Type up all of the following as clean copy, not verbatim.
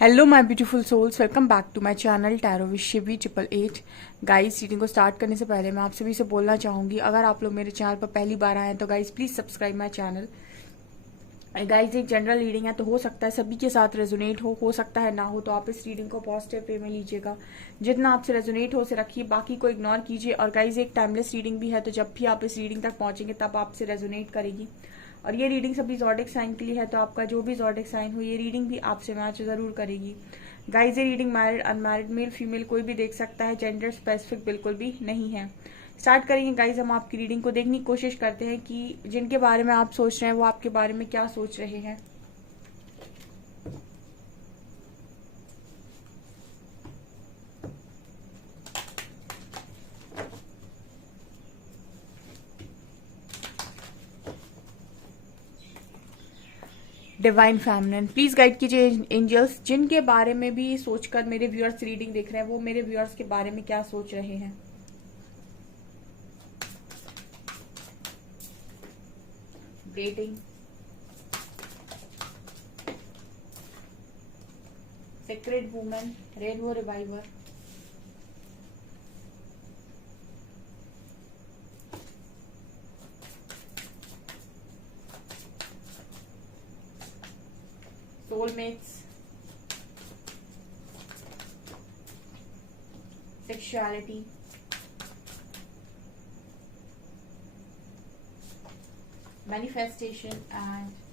Hello my beautiful souls, welcome back to my channel tarot with Shivi 888। Guys, reading को start करने से पहले मैं आप सभी से बोलना चाहूँगी, अगर आप लोग मेरे चैनल पर पहली बार आए हैं तो guys please subscribe my channel. Guys, एक जनरल रीडिंग है तो हो सकता है सभी के साथ रेजोनेट हो सकता है ना हो, तो आप इस रीडिंग को पॉजिटिव वे में लीजिएगा। जितना आपसे रेजोनेट हो उसे रखिए, बाकी को इग्नोर कीजिए। और गाइस, एक टाइमलेस रीडिंग भी है, तो जब भी आप इस रीडिंग तक पहुंचेंगे तब आपसे रेजोनेट करेगी। और ये रीडिंग सभी ज़ोडिक साइन के लिए है, तो आपका जो भी ज़ोडिक साइन हो ये रीडिंग भी आपसे मैच जरूर करेगी। गाइस, ये reading married unmarried male female कोई भी देख सकता है, जेंडर स्पेसिफिक बिल्कुल भी नहीं है। स्टार्ट करेंगे गाइस। हम आपकी रीडिंग को देखने की कोशिश करते हैं कि जिनके बारे में आप सोच रहे हैं वो आपके बारे में क्या सोच रहे हैं। डिवाइन फेमिनिन प्लीज गाइड कीजिए एंजल्स, जिनके बारे में भी सोचकर मेरे व्यूअर्स रीडिंग देख रहे हैं वो मेरे व्यूअर्स के बारे में क्या सोच रहे हैं। Dating, secret women, rainbow reviver, soulmates, sexuality, manifestation and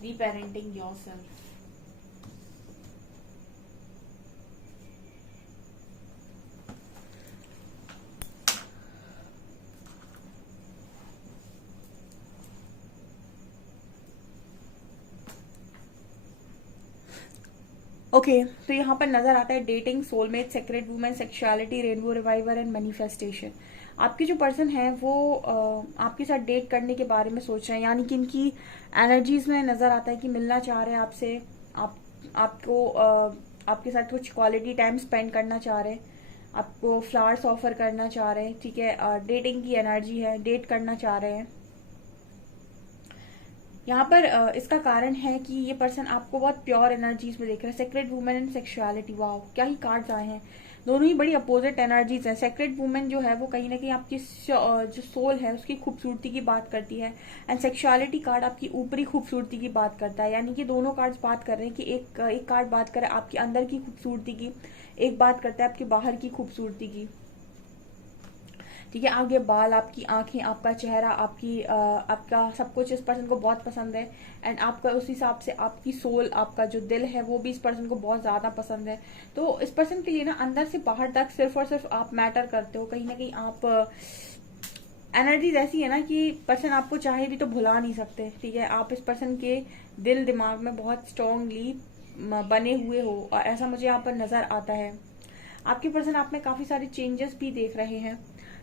reparenting yourself. Okay, तो यहाँ पर नजर आता है dating, soulmate, secret women, sexuality, rainbow reviver and manifestation. आपके जो पर्सन है वो आपके साथ डेट करने के बारे में सोच रहे हैं, यानी कि इनकी एनर्जीज में नजर आता है कि मिलना चाह रहे हैं आपसे। आपको आपके साथ कुछ क्वालिटी टाइम स्पेंड करना चाह रहे हैं, आपको फ्लावर्स ऑफर करना चाह रहे हैं। ठीक है, डेटिंग की एनर्जी है, डेट करना चाह रहे हैं। यहाँ पर इसका कारण है कि ये पर्सन आपको बहुत प्योर एनर्जीज में देख रहा है। Secret women and sexuality, wow क्या ही कार्ड्स आए हैं। दोनों ही बड़ी अपोजिट एनर्जीज हैं। सेक्रेट वुमेन जो है वो कहीं ना कहीं आपकी जो सोल है उसकी खूबसूरती की बात करती है, एंड सेक्सुअलिटी कार्ड आपकी ऊपरी खूबसूरती की बात करता है। यानी कि दोनों कार्ड्स बात कर रहे हैं कि एक कार्ड बात करे आपके अंदर की खूबसूरती की, एक बात करता है आपके बाहर की खूबसूरती की। ठीक है, आपके बाल, आपकी आंखें, आपका चेहरा, आपका सब कुछ इस पर्सन को बहुत पसंद है। एंड आपका उस हिसाब से आपकी सोल, आपका जो दिल है वो भी इस पर्सन को बहुत ज्यादा पसंद है। तो इस पर्सन के लिए ना अंदर से बाहर तक सिर्फ और सिर्फ आप मैटर करते हो। कहीं ना कहीं आप एनर्जीज ऐसी है ना कि पर्सन आपको चाहे भी तो भुला नहीं सकते। ठीक है, आप इस पर्सन के दिल दिमाग में बहुत स्ट्रांगली बने हुए हो, और ऐसा मुझे यहाँ पर नजर आता है। आपके पर्सन आप में काफी सारे चेंजेस भी देख रहे हैं।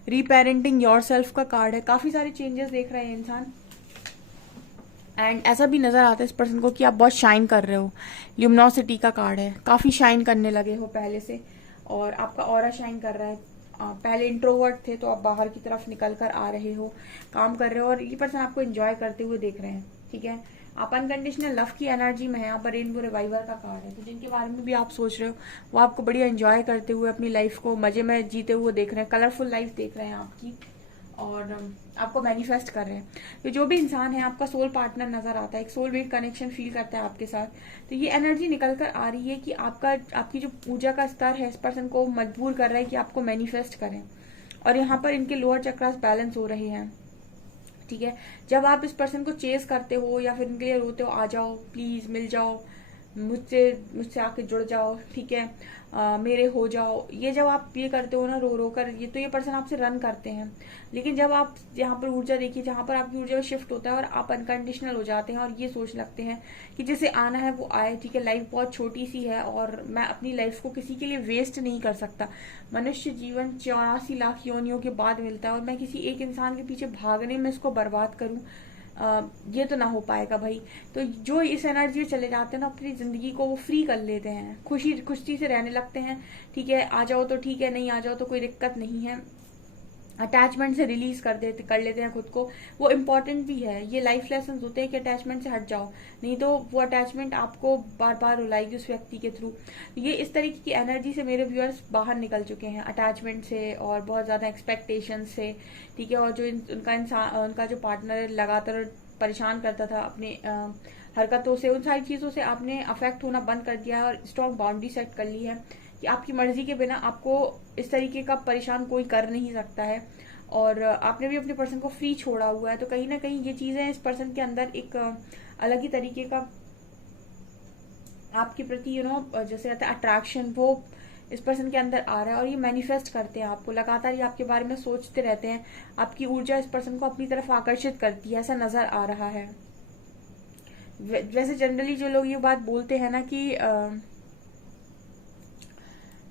रीपेरेंटिंग योर सेल्फ का कार्ड है, काफी सारे चेंजेस देख रहे हैं इंसान। एंड ऐसा भी नजर आता है इस पर्सन को कि आप बहुत शाइन कर रहे हो। ल्यूमिनोसिटी का कार्ड है, काफी शाइन करने लगे हो पहले से, और आपका ऑरा शाइन कर रहा है। पहले इंट्रोवर्ट थे तो आप बाहर की तरफ निकल कर आ रहे हो, काम कर रहे हो, और ये पर्सन आपको एंजॉय करते हुए देख रहे हैं। ठीक है, आप अनकंडीशनल लव की एनर्जी में है। यहाँ पर रेनबो रिवाइवर का कार्ड है, तो जिनके बारे में भी आप सोच रहे हो वो आपको बढ़िया एंजॉय करते हुए अपनी लाइफ को मजे में जीते हुए देख रहे हैं, कलरफुल लाइफ देख रहे हैं आपकी, और आपको मैनिफेस्ट कर रहे हैं। तो जो भी इंसान है आपका सोल पार्टनर नजर आता है, एक सोल मेट कनेक्शन फील करता है आपके साथ। तो ये एनर्जी निकल कर आ रही है कि आपकी जो ऊर्जा का स्तर है इस पर्सन को मजबूर कर रहा है कि आपको मैनिफेस्ट करें। और यहाँ पर इनके लोअर चक्रास बैलेंस हो रहे हैं। ठीक है, जब आप इस पर्सन को चेस करते हो या फिर इनके लिए रोते हो, आ जाओ प्लीज, मिल जाओ मुझसे, मुझसे आके जुड़ जाओ, ठीक है, मेरे हो जाओ, ये जब आप ये करते हो ना रो रो कर, ये तो ये पर्सन आपसे रन करते हैं। लेकिन जब आप यहाँ पर ऊर्जा देखिए, जहां पर आपकी ऊर्जा शिफ्ट होता है और आप अनकंडीशनल हो जाते हैं और ये सोच लगते हैं कि जैसे आना है वो आए। ठीक है, लाइफ बहुत छोटी सी है और मैं अपनी लाइफ को किसी के लिए वेस्ट नहीं कर सकता। मनुष्य जीवन 84 लाख योनियों के बाद मिलता है, और मैं किसी एक इंसान के पीछे भागने में इसको बर्बाद करूं, ये तो ना हो पाएगा भाई। तो जो इस एनर्जी में चले जाते हैं ना, अपनी जिंदगी को वो फ्री कर लेते हैं, खुशी खुशी से रहने लगते हैं। ठीक है, आ जाओ तो ठीक है, नहीं आ जाओ तो कोई दिक्कत नहीं है। अटैचमेंट से रिलीज कर लेते हैं खुद को। वो इम्पोर्टेंट भी है, ये लाइफ लेसन होते हैं कि अटैचमेंट से हट जाओ, नहीं तो वो अटैचमेंट आपको बार बार रुलाएगी उस व्यक्ति के थ्रू। ये इस तरीके की एनर्जी से मेरे व्यूअर्स बाहर निकल चुके हैं, अटैचमेंट से और बहुत ज्यादा एक्सपेक्टेशन से, ठीक है। और जो उनका जो पार्टनर लगातार परेशान करता था अपने हरकतों से, उन सारी चीजों से आपने अफेक्ट होना बंद कर दिया है और स्ट्रॉन्ग बाउंड्री सेट कर ली है कि आपकी मर्जी के बिना आपको इस तरीके का परेशान कोई कर नहीं सकता है। और आपने भी अपने पर्सन को फ्री छोड़ा हुआ है, तो कहीं ना कहीं ये चीजें इस पर्सन के अंदर एक अलग ही तरीके का आपके प्रति जैसे कहते हैं अट्रैक्शन, वो इस पर्सन के अंदर आ रहा है और ये मैनिफेस्ट करते हैं आपको लगातार, ये आपके बारे में सोचते रहते हैं। आपकी ऊर्जा इस पर्सन को अपनी तरफ आकर्षित करती है, ऐसा नजर आ रहा है। वैसे जनरली जो लोग ये बात बोलते हैं ना कि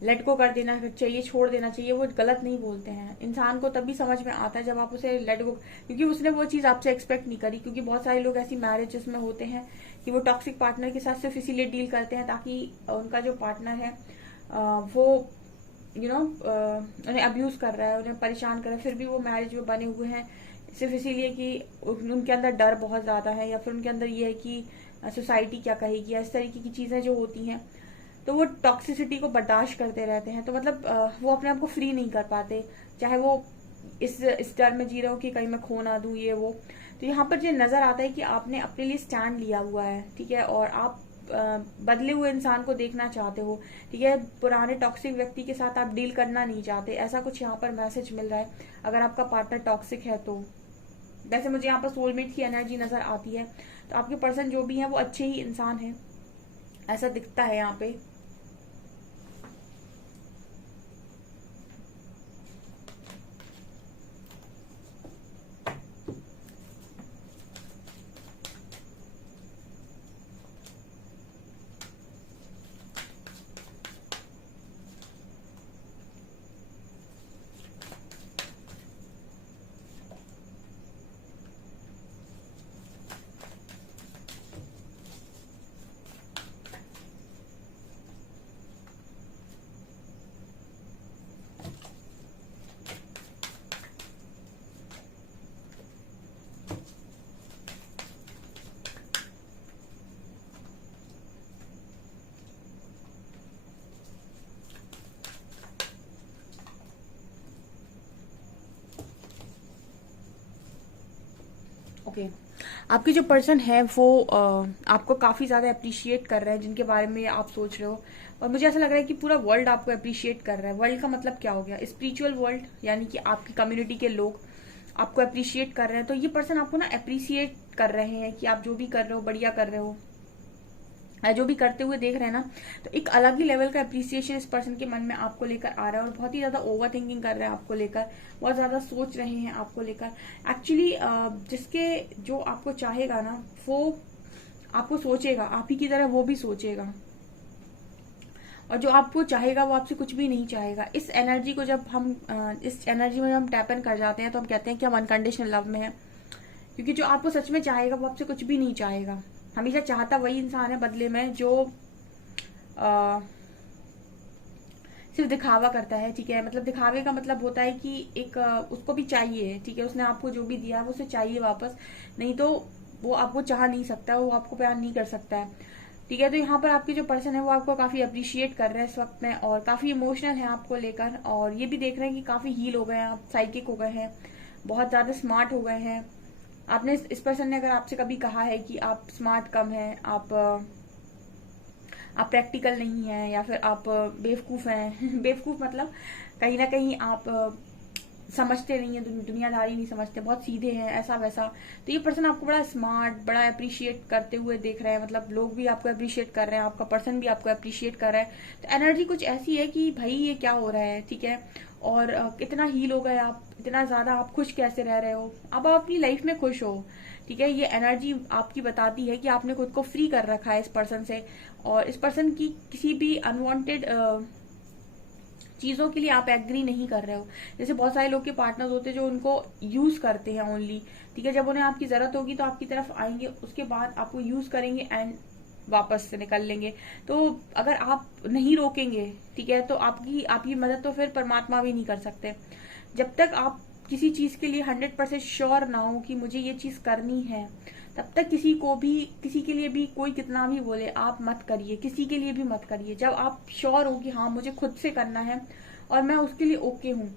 लेट गो कर देना चाहिए, छोड़ देना चाहिए, वो गलत नहीं बोलते हैं। इंसान को तभी समझ में आता है जब आप उसे लेट गो, क्योंकि उसने वो चीज आपसे एक्सपेक्ट नहीं करी। क्योंकि बहुत सारे लोग ऐसी मैरिजेस में होते हैं कि वो टॉक्सिक पार्टनर के साथ सिर्फ इसीलिए डील करते हैं ताकि उनका जो पार्टनर है वो उन्हें अब्यूज कर रहा है, उन्हें परेशान कर रहा है, फिर भी वो मैरिज में बने हुए हैं सिर्फ इसीलिए कि उनके अंदर डर बहुत ज्यादा है, या फिर उनके अंदर ये है कि सोसाइटी क्या कहेगी, या इस तरीके की चीजें जो होती हैं, तो वो टॉक्सिसिटी को बर्दाश्त करते रहते हैं। तो मतलब वो अपने आप को फ्री नहीं कर पाते, चाहे वो इस डर में जी रहे हो कि कहीं मैं खो ना दूं, ये वो। तो यहाँ पर ये नजर आता है कि आपने अपने लिए स्टैंड लिया हुआ है, ठीक है, और आप बदले हुए इंसान को देखना चाहते हो, ठीक है। पुराने टॉक्सिक व्यक्ति के साथ आप डील करना नहीं चाहते, ऐसा कुछ यहाँ पर मैसेज मिल रहा है अगर आपका पार्टनर टॉक्सिक है तो। वैसे मुझे यहाँ पर सोलमेट की एनर्जी नजर आती है, तो आपके पर्सन जो भी है वो अच्छे ही इंसान है, ऐसा दिखता है यहाँ पे। ओके, आपकी जो पर्सन है वो आपको काफी ज्यादा अप्रिशिएट कर रहा है, जिनके बारे में आप सोच रहे हो। और मुझे ऐसा लग रहा है कि पूरा वर्ल्ड आपको अप्रिशिएट कर रहा है। वर्ल्ड का मतलब क्या हो गया? स्पिरिचुअल वर्ल्ड, यानी कि आपकी कम्युनिटी के लोग आपको अप्रिशिएट कर रहे हैं। तो ये पर्सन आपको ना अप्रिशिएट कर रहे हैं कि आप जो भी कर रहे हो बढ़िया कर रहे हो, जो भी करते हुए देख रहे हैं ना। तो एक अलग ही लेवल का अप्रिसिएशन इस पर्सन के मन में आपको लेकर आ रहा है, और बहुत ही ज्यादा ओवर थिंकिंग कर रहे हैं आपको लेकर, बहुत ज्यादा सोच रहे हैं आपको लेकर। एक्चुअली जिसके जो आपको चाहेगा ना वो आपको सोचेगा, आप ही की तरह वो भी सोचेगा, और जो आपको चाहेगा वो आपसे कुछ भी नहीं चाहेगा। इस एनर्जी को जब हम इस एनर्जी में जब हम टैप इन कर जाते हैं तो हम कहते हैं कि हम अनकंडीशनल लव में है। क्योंकि जो आपको सच में चाहेगा वो आपसे कुछ भी नहीं चाहेगा। हमेशा चाहता वही इंसान है बदले में जो सिर्फ दिखावा करता है, ठीक है। मतलब दिखावे का मतलब होता है कि एक उसको भी चाहिए, ठीक है, उसने आपको जो भी दिया है वो उसे चाहिए वापस, नहीं तो वो आपको चाह नहीं सकता, वो आपको प्यार नहीं कर सकता है, ठीक है। तो यहाँ पर आपके जो पर्सन है वो आपको काफी अप्रिशिएट कर रहे हैं इस वक्त में, और काफी इमोशनल है आपको लेकर, और ये भी देख रहे हैं कि काफी हील हो गए हैं आप, साइकिक हो गए हैं, बहुत ज्यादा स्मार्ट हो गए हैं। आपने इस पर्सन ने अगर आपसे कभी कहा है कि आप स्मार्ट कम हैं, आप प्रैक्टिकल नहीं हैं, या फिर आप बेवकूफ हैं बेवकूफ मतलब कहीं ना कहीं आप समझते नहीं है, दुनियादारी नहीं समझते, बहुत सीधे हैं, ऐसा वैसा। तो ये पर्सन आपको बड़ा स्मार्ट, बड़ा अप्रिशिएट करते हुए देख रहे हैं। मतलब लोग भी आपको अप्रिशिएट कर रहे हैं, आपका पर्सन भी आपको अप्रिशिएट कर रहा है। तो एनर्जी कुछ ऐसी है कि भाई ये क्या हो रहा है, ठीक है। और कितना हील हो गए आप, इतना ज्यादा आप खुश कैसे रह रहे हो, अब आप अपनी लाइफ में खुश हो, ठीक है। ये एनर्जी आपकी बताती है कि आपने खुद को फ्री कर रखा है इस पर्सन से, और इस पर्सन की किसी भी अनवांटेड चीजों के लिए आप एग्री नहीं कर रहे हो। जैसे बहुत सारे लोग के पार्टनर्स होते हैं जो उनको यूज करते हैं ओनली, ठीक है। जब उन्हें आपकी जरूरत होगी तो आपकी तरफ आएंगे, उसके बाद आपको यूज करेंगे एंड वापस से निकल लेंगे। तो अगर आप नहीं रोकेंगे, ठीक है, तो आपकी मदद तो फिर परमात्मा भी नहीं कर सकते। जब तक आप किसी चीज के लिए 100% श्योर ना हो कि मुझे ये चीज करनी है, तब तक किसी को भी, किसी के लिए भी कोई कितना भी बोले आप मत करिए, किसी के लिए भी मत करिए। जब आप श्योर हो कि हाँ मुझे खुद से करना है और मैं उसके लिए ओके हूँ,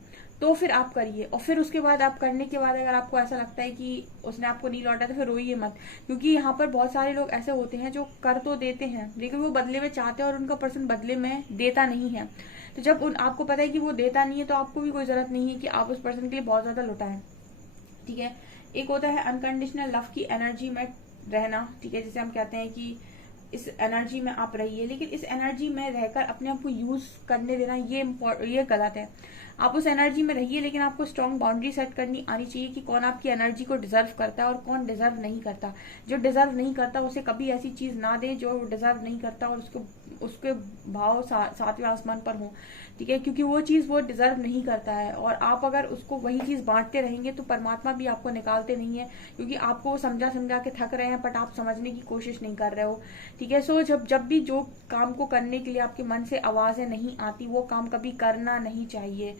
तो फिर आप करिए। और फिर उसके बाद आप करने के बाद अगर आपको ऐसा लगता है कि उसने आपको नहीं लौटा तो फिर रोइए मत, क्योंकि यहाँ पर बहुत सारे लोग ऐसे होते हैं जो कर तो देते हैं लेकिन वो बदले में चाहते हैं और उनका पर्सन बदले में देता नहीं है। तो जब आपको पता है कि वो देता नहीं है तो आपको भी कोई जरूरत नहीं है कि आप उस पर्सन के लिए बहुत ज्यादा लुटाएं। ठीक है, एक होता है अनकंडीशनल लव की एनर्जी में रहना। ठीक है, जैसे हम कहते हैं कि इस एनर्जी में आप रहिए, लेकिन इस एनर्जी में रहकर अपने आप को यूज करने देना ये गलत है। आप उस एनर्जी में रहिए, लेकिन आपको स्ट्रॉन्ग बाउंड्री सेट करनी आनी चाहिए कि कौन आपकी एनर्जी को डिजर्व करता है और कौन डिजर्व नहीं करता। जो डिजर्व नहीं करता उसे कभी ऐसी चीज ना दे जो डिजर्व नहीं करता और उसके भाव सातवें आसमान पर हो। ठीक है, क्योंकि वो चीज वो डिजर्व नहीं करता है, और आप अगर उसको वही चीज बांटते रहेंगे तो परमात्मा भी आपको निकालते नहीं है, क्योंकि आपको समझा समझा के थक रहे हैं बट आप समझने की कोशिश नहीं कर रहे हो। ठीक है, सो जब भी जो काम को करने के लिए आपके मन से आवाजें नहीं आती वो काम कभी करना नहीं चाहिए।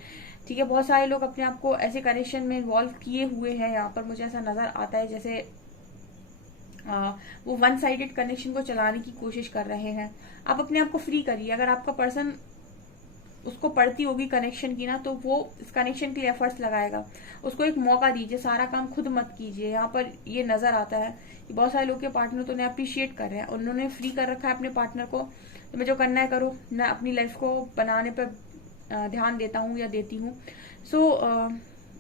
ठीक है, बहुत सारे लोग अपने आप को ऐसे कनेक्शन में इन्वॉल्व किए हुए हैं, यहाँ पर मुझे ऐसा नजर आता है जैसे वो वन साइडेड कनेक्शन को चलाने की कोशिश कर रहे हैं। आप अपने आप को फ्री करिए। अगर आपका पर्सन उसको पड़ती होगी कनेक्शन की ना, तो वो इस कनेक्शन के लिए एफर्ट्स लगाएगा। उसको एक मौका दीजिए, सारा काम खुद मत कीजिए। यहाँ पर ये नजर आता है कि बहुत सारे लोग के पार्टनर तो उन्हें अप्रिशिएट कर रहे हैं, उन्होंने फ्री कर रखा है अपने पार्टनर को। तुम्हें जो करना है करो, मैं अपनी लाइफ को बनाने पर ध्यान देता हूँ या देती हूँ। सो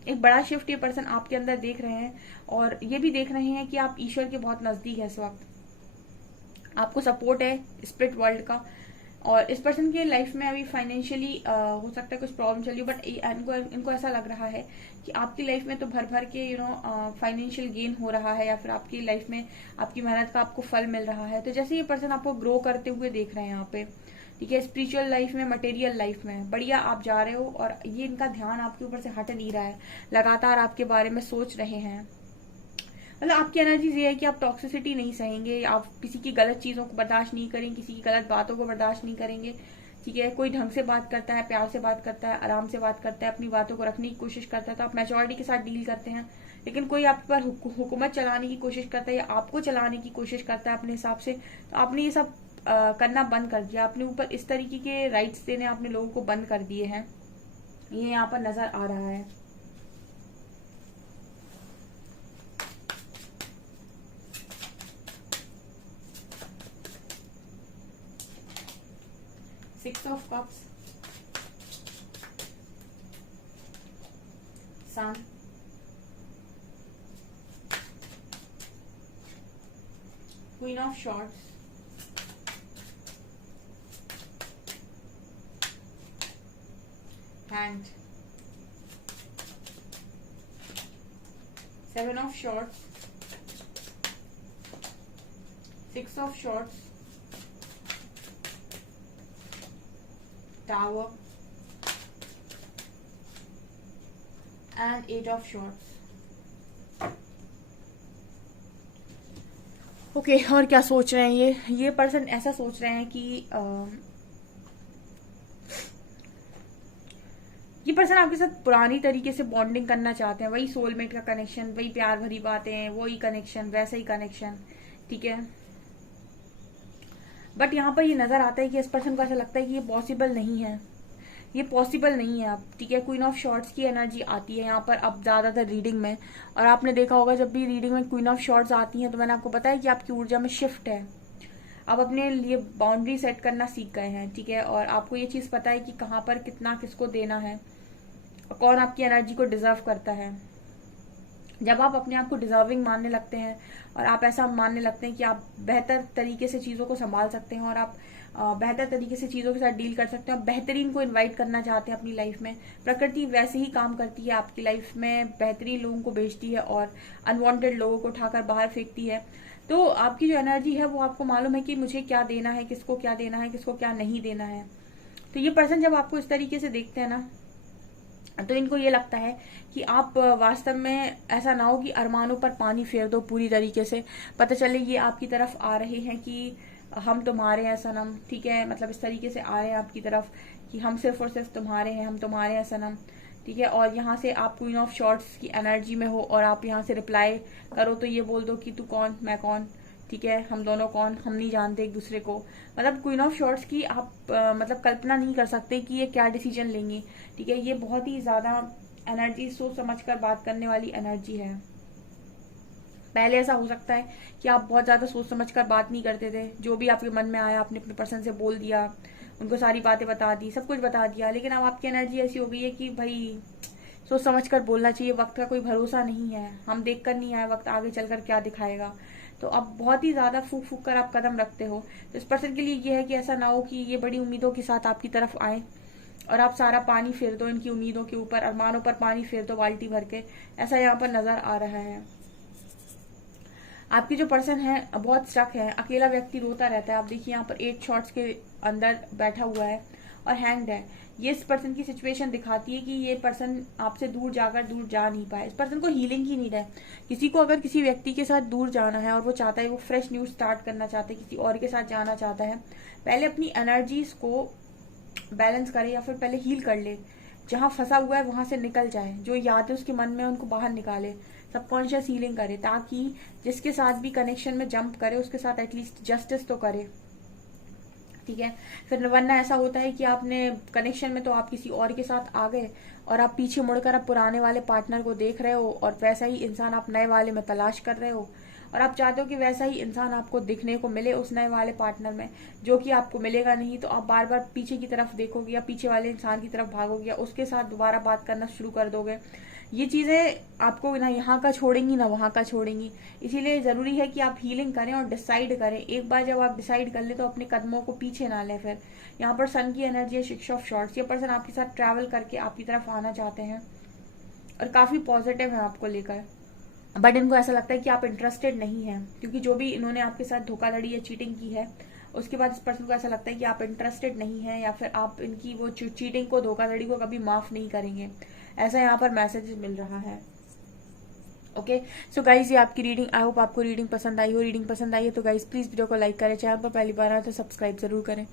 एक बड़ा शिफ्ट ये पर्सन आपके अंदर देख रहे हैं, और ये भी देख रहे हैं कि आप ईश्वर के बहुत नजदीक है इस वक्त। आपको सपोर्ट है स्पिरिट वर्ल्ड का, और इस पर्सन के लाइफ में अभी फाइनेंशियली हो सकता है कुछ प्रॉब्लम चल रही हो, बट इनको ऐसा लग रहा है कि आपकी लाइफ में तो भर भर के फाइनेंशियल गेन हो रहा है, या फिर आपकी लाइफ में आपकी मेहनत का आपको फल मिल रहा है। तो जैसे ये पर्सन आपको ग्रो करते हुए देख रहे हैं यहाँ पे। ठीक है, स्पिरिचुअल लाइफ में, मटेरियल लाइफ में बढ़िया आप जा रहे हो, और ये इनका ध्यान आपके ऊपर से हट नहीं रहा है, लगातार आपके बारे में सोच रहे हैं। मतलब आपकी एनर्जी ये है कि आप टॉक्सिसिटी नहीं सहेंगे, आप किसी की गलत चीजों को बर्दाश्त नहीं करेंगे, किसी की गलत बातों को बर्दाश्त नहीं करेंगे। ठीक है, कोई ढंग से बात करता है, प्यार से बात करता है, आराम से बात करता है, अपनी बातों को रखने की कोशिश करता है, तो आप मैच्योरिटी के साथ डील करते हैं। लेकिन कोई आप पर हुकूमत चलाने की कोशिश करता है या आपको चलाने की कोशिश करता है अपने हिसाब से, तो आपने ये सब करना बंद कर दिया। अपने ऊपर इस तरीके के राइट्स देने आपने लोगों को बंद कर दिए हैं, ये यहाँ पर नजर आ रहा है। Six of Cups, Sun, Queen of Swords, Hanged, Seven of Swords, Six of Swords, Tower, and Eight of Swords. Okay, और क्या सोच रहे हैं ये पर्सन? ऐसा सोच रहे हैं कि ये पर्सन आपके साथ पुरानी तरीके से बॉन्डिंग करना चाहते हैं, वही सोलमेट का कनेक्शन, वही प्यार भरी बातें, वही कनेक्शन, वैसा ही कनेक्शन। ठीक है, बट यहाँ पर ये नजर आता है कि इस पर्सन को ऐसा लगता है कि ये पॉसिबल नहीं है, ये पॉसिबल नहीं है अब। ठीक है, क्वीन ऑफ शॉर्ट्स की एनर्जी आती है यहाँ पर अब ज्यादातर रीडिंग में, और आपने देखा होगा जब भी रीडिंग में क्वीन ऑफ शॉर्ट्स आती हैं तो मैंने आपको बताया कि आपकी ऊर्जा में शिफ्ट है, आप अपने लिए बाउंड्री सेट करना सीख गए हैं। ठीक है, और आपको ये चीज पता है कि कहाँ पर कितना किसको देना है, और कौन आपकी एनर्जी को डिजर्व करता है। जब आप अपने आप को डिजर्विंग मानने लगते हैं और आप ऐसा मानने लगते हैं कि आप बेहतर तरीके से चीजों को संभाल सकते हैं और आप बेहतर तरीके से चीजों के साथ डील कर सकते हैं, बेहतरीन को इनवाइट करना चाहते हैं अपनी लाइफ में, प्रकृति वैसे ही काम करती है आपकी लाइफ में, बेहतरीन लोगों को भेजती है और अनवांटेड लोगों को उठाकर बाहर फेंकती है। तो आपकी जो एनर्जी है वो आपको मालूम है कि मुझे क्या देना है, किसको क्या देना है, किसको क्या नहीं देना है। तो ये पर्सन जब आपको इस तरीके से देखते हैं ना, तो इनको ये लगता है कि आप वास्तव में ऐसा ना हो कि अरमानों पर पानी फेर दो पूरी तरीके से, पता चले ये आपकी तरफ आ रहे हैं कि हम तुम्हारे हैं सनम। ठीक है, मतलब इस तरीके से आ रहे हैं आपकी तरफ कि हम सिर्फ और सिर्फ तुम्हारे हैं, हम तुम्हारे हैं सनम। ठीक है, और यहाँ से आप क्वीन ऑफ शॉर्ट्स की एनर्जी में हो और आप यहाँ से रिप्लाई करो तो ये बोल दो कि तू कौन मैं कौन, ठीक है, हम दोनों कौन, हम नहीं जानते एक दूसरे को। मतलब क्वीन ऑफ शॉर्ट्स की आप मतलब कल्पना नहीं कर सकते कि ये क्या डिसीजन लेंगी, ठीक है। ये बहुत ही ज्यादा एनर्जी, सोच समझ कर बात करने वाली एनर्जी है। पहले ऐसा हो सकता है कि आप बहुत ज्यादा सोच समझ कर बात नहीं करते थे, जो भी आपके मन में आया आपने अपने पर्सन से बोल दिया, उनको सारी बातें बता दी, सब कुछ बता दिया। लेकिन अब आपकी एनर्जी ऐसी हो गई है कि भाई सोच समझ कर बोलना चाहिए, वक्त का कोई भरोसा नहीं है, हम देख कर नहीं आए वक्त आगे चलकर क्या दिखाएगा। तो अब बहुत ही ज्यादा फूक फूक कर आप कदम रखते हो। तो इस पर्सन के लिए ये है कि ऐसा ना हो कि ये बड़ी उम्मीदों के साथ आपकी तरफ आए और आप सारा पानी फेर दो इनकी उम्मीदों के ऊपर, अरमानों पर पानी फेर दो बाल्टी भर के। ऐसा यहाँ पर नजर आ रहा है। आपकी जो पर्सन है बहुत स्टक है, अकेला व्यक्ति रोता रहता है। आप देखिए यहाँ पर 8 शॉट्स के अंदर बैठा हुआ है और हैंग्ड है। ये इस पर्सन की सिचुएशन दिखाती है कि ये पर्सन आपसे दूर जाकर दूर जा नहीं पाए। इस पर्सन को हीलिंग की नीड है। किसी को अगर किसी व्यक्ति के साथ दूर जाना है और वो चाहता है, वो फ्रेश न्यूज स्टार्ट करना चाहता है, किसी और के साथ जाना चाहता है, पहले अपनी एनर्जीज को बैलेंस करे या फिर पहले हील कर ले। जहां फंसा हुआ है वहां से निकल जाए, जो यादें उसके मन में उनको बाहर निकाले, सबकॉन्शियस हीलिंग करे, ताकि जिसके साथ भी कनेक्शन में जंप करे उसके साथ एटलीस्ट जस्टिस तो करे, ठीक है। फिर वरना ऐसा होता है कि आपने कनेक्शन में तो आप किसी और के साथ आ गए और आप पीछे मुड़कर आप पुराने वाले पार्टनर को देख रहे हो और वैसा ही इंसान आप नए वाले में तलाश कर रहे हो और आप चाहते हो कि वैसा ही इंसान आपको दिखने को मिले उस नए वाले पार्टनर में, जो कि आपको मिलेगा नहीं। तो आप बार बार पीछे की तरफ देखोगे या पीछे वाले इंसान की तरफ भागोगे या उसके साथ दोबारा बात करना शुरू कर दोगे। ये चीजें आपको ना यहाँ का छोड़ेंगी ना वहां का छोड़ेंगी। इसीलिए जरूरी है कि आप हीलिंग करें और डिसाइड करें। एक बार जब आप डिसाइड कर ले तो अपने कदमों को पीछे ना लें। फिर यहाँ पर सन की एनर्जी है, 6 ऑफ शॉर्ट्स। ये पर्सन आपके साथ ट्रैवल करके आपकी तरफ आना चाहते हैं और काफी पॉजिटिव है आपको लेकर, बट इनको ऐसा लगता है कि आप इंटरेस्टेड नहीं है, क्योंकि जो भी इन्होंने आपके साथ धोखाधड़ी या चीटिंग की है उसके बाद इस पर्सन को ऐसा लगता है कि आप इंटरेस्टेड नहीं है या फिर आप इनकी वो चीटिंग को, धोखाधड़ी को कभी माफ नहीं करेंगे। ऐसा यहाँ पर मैसेज मिल रहा है। ओके सो गाइज, ये आपकी रीडिंग। आई होप आपको रीडिंग पसंद आई हो। रीडिंग पसंद आई है तो गाइज प्लीज वीडियो को लाइक करें, चैनल पर पहली बार आए तो सब्सक्राइब जरूर करें।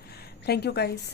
Thank you guys.